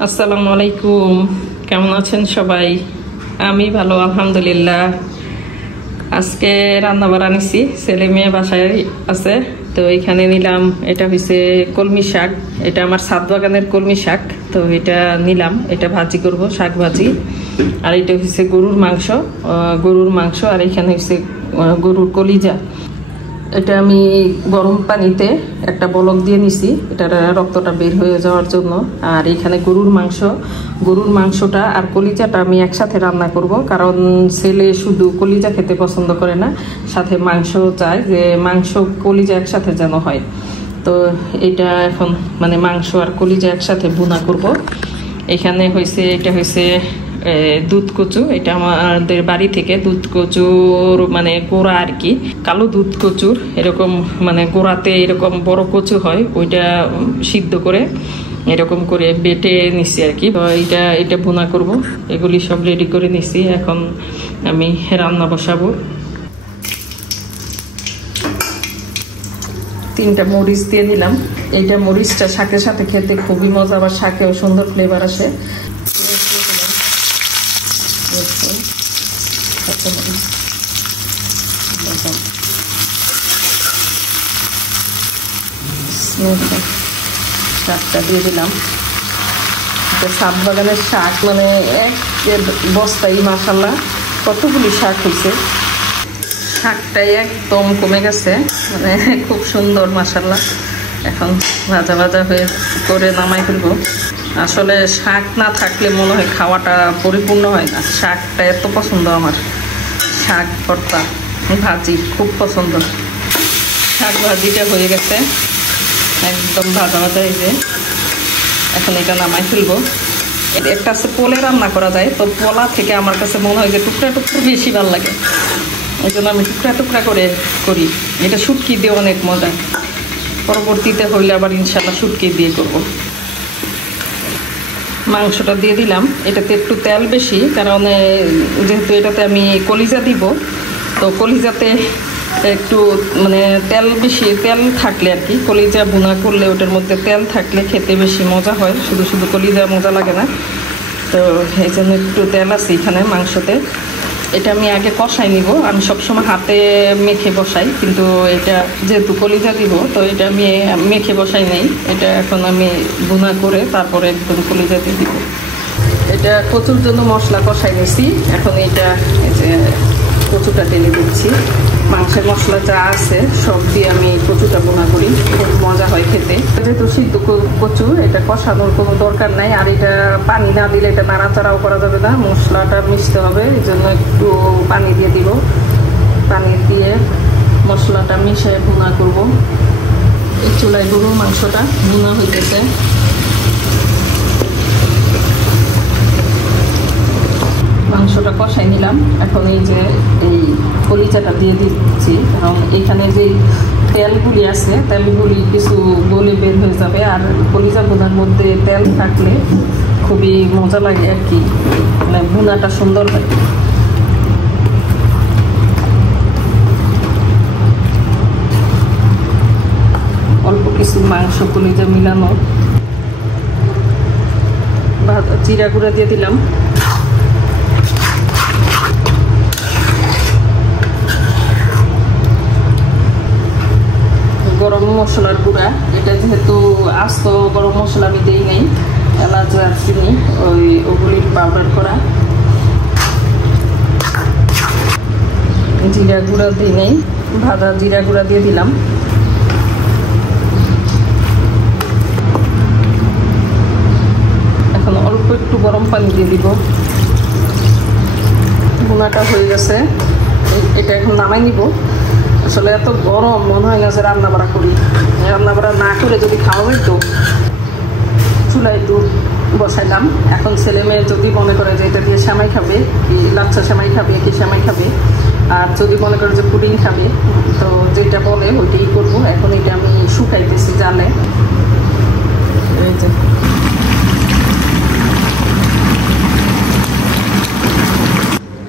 আসসালামু আলাইকুম, কেমন আছেন সবাই? আমি ভালো আলহামদুলিল্লাহ। আজকে রান্না বাড়া নিছি, ছেলে মেয়ে বাসায় আছে তো এখানে নিলাম। এটা হচ্ছে কলমি শাক, এটা আমার ছাদ বাগানের কলমি শাক। তো এটা নিলাম, এটা ভাজি করব, শাক ভাজি। আর এটা হচ্ছে গরুর মাংস আর এখানে হচ্ছে গরুর কলিজা। এটা আমি গরম পানিতে একটা বলক দিয়ে নিছি, এটার রক্তটা বের হয়ে যাওয়ার জন্য। আর এখানে গরুর মাংসটা আর কলিজাটা আমি একসাথে রান্না করব, কারণ ছেলে শুধু কলিজা খেতে পছন্দ করে না, সাথে মাংস চায়, যে মাংস কলিজা একসাথে যেন হয়। তো এটা এখন মানে মাংস আর কলিজা একসাথে ভুনা করব। এখানে এটা হয়েছে দুধ কচু। এটা আমাদের বাড়ি থেকে দুধ কচুর মানে গোড়া আর কি, কালো দুধ কচুর এরকম মানে গোড়াতে এরকম বড় কচু হয়, ওইটা সিদ্ধ করে এরকম করে বেটে নিছি আর কি। এটা ভুনা করব। এগুলি সব রেডি করে নিছি, এখন আমি রান্না বসাবো। 3টা মরিচ দিয়ে দিলাম। এইটা মরিচটা শাকের সাথে খেতে খুবই মজা, আবার শাকেও সুন্দর ফ্লেভার আসে। শাকটা দিয়ে দিলাম। ছাদ বাগানের শাক মানে এক বস্তায় মাশাআল্লাহ কতগুলি শাক হয়েছে। শাকটাই একদম কমে গেছে, মানে খুব সুন্দর মাশাআল্লাহ। এখন ভাজা ভাজা হয়ে করে নামাই ফেলবো। আসলে শাক না থাকলে মনে হয় খাওয়াটা পরিপূর্ণ হয় না। শাকটা এত পছন্দ আমার, শাক ভর্তা ভাজি খুব পছন্দ। শাক ভাজিটা হয়ে গেছে, একদম ভাজা ভাজা হয়েছে। এখন এটা নামাই ফেলবো। একটা আছে পোলে রান্না করা যায়, তো পোলা থেকে আমার কাছে মনে হয় যে টুকরা বেশি ভালো লাগে, এই জন্য আমি টুকরা করে করি। এটা শুটকি দিয়ে অনেক মজা। পরবর্তীতে হইলে আবার ইনশাল্লাহ শুটকি দিয়ে করব। মাংসটা দিয়ে দিলাম। এটাতে একটু তেল বেশি, কারণ যেহেতু এটাতে আমি কলিজা দিব, তো কলিজাতে একটু মানে তেল বেশি, তেল থাকলে আর কি, কলিজা ভুনা করলে ওটার মধ্যে তেল থাকলে খেতে বেশি মজা হয়, শুধু শুধু কলিজা মজা লাগে না। তো এই জন্য একটু তেল আছে এখানে মাংসতে। এটা আমি আগে কষাই নিব। আমি সবসময় হাতে মেখে বসাই, কিন্তু এটা যেহেতু কলিজা দিব তো এটা আমি মেখে বসাই নেই। এটা এখন আমি ভুনা করে তারপরে একদম কলিজা দিয়ে দিব। এটা কচুর জন্য মশলা কষাই নিছি। এখন এটা এই যে কচুটা টেনে দিচ্ছি। মাংসের মশলা যা আছে সব দিয়ে আমি কচুটা ভুনা করি, খুব মজা হয় খেতে। যেহেতু সিদ্ধ কচু, এটা কষানোর কোনো দরকার নাই। আর এটা পানি না দিলে এটা নাড়াচাড়াও করা যাবে না, মশলাটা মিশতে হবে, এই জন্য একটু পানি দিয়ে দিব। পানি দিয়ে মশলাটা মিশিয়ে ভুনা করব। এই চুলায় গরুর মাংসটা ভুনা হইতেছে। মাংসটা কষাই নিলাম। এখন এই যে এই কলিজাটা দিয়ে দিচ্ছি, কারণ এখানে যে তেলগুলি আছে তেলগুলি কিছু গলে বের হয়ে যাবে। আর কলিজা ভুনার মধ্যে তেল থাকলে খুবই মজা লাগে আর কি, মানে ভুনাটা সুন্দর হয়। অল্প কিছু মাংস কলিজা মিলানো। জিরা গুঁড়া দিয়ে দিলাম। গরম মশলার গুঁড়া, এটা যেহেতু আস্ত গরম মশলা আমি দিই নাই, এলাচ দারচিনি ওগুলির পাউডার করা। জিরা গুঁড়া দিই নাই, ভাজা জিরা গুঁড়া দিয়ে দিলাম। এখন অল্প একটু গরম পানি দিয়ে দিব। ভুনাটা হয়ে গেছে, এটা এখন নামাই নিব। আসলে এত গরম মনে হয় না যে রান্না বাড়া করি। রান্না বাড়া না করে যদি খাওয়া হইতো। চুলায় দুধ বসাইলাম। এখন ছেলে মেয়ে যদি মনে করে যে এটা দিয়ে সেমাই খাবে, কি লাচ্ছা সেমাই খাবে, কি সেমাই খাবে, আর যদি মনে করে যে পুডিং খাবে, তো যেটা বলে ওইটাই করবো। এখন এটা আমি শুকাইতেছি জালে। এই যে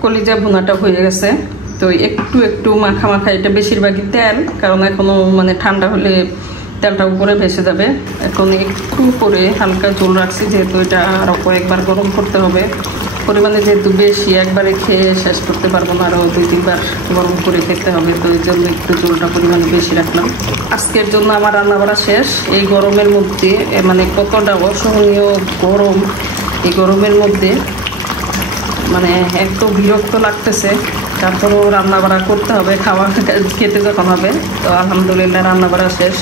কলিজা ভুনাটা হয়ে গেছে। তো একটু একটু মাখা মাখা, এটা বেশিরভাগই তেল, কারণ এখনো মানে ঠান্ডা হলে তেলটা উপরে ভেসে যাবে। এখন একটু করে হালকা ঝোল রাখছি, যেহেতু এটা আরও কয়েকবার গরম করতে হবে। পরিমাণে যেহেতু বেশি, একবারে খেয়ে শেষ করতে পারবো না, আরও 2-3 বার গরম করে খেতে হবে। তো এই জন্য একটু ঝোলটা পরিমাণে বেশি রাখলাম। আজকের জন্য আমার রান্না বাড়া শেষ। এই গরমের মধ্যে মানে কতটা অসহনীয় গরম, এই গরমের মধ্যে মানে এত বিরক্ত লাগতেছে। তারপরেও রান্না বাড়া করতে হবে, খাওয়া খেতে যখন হবে। তো আলহামদুলিল্লাহ রান্না বাড়া শেষ।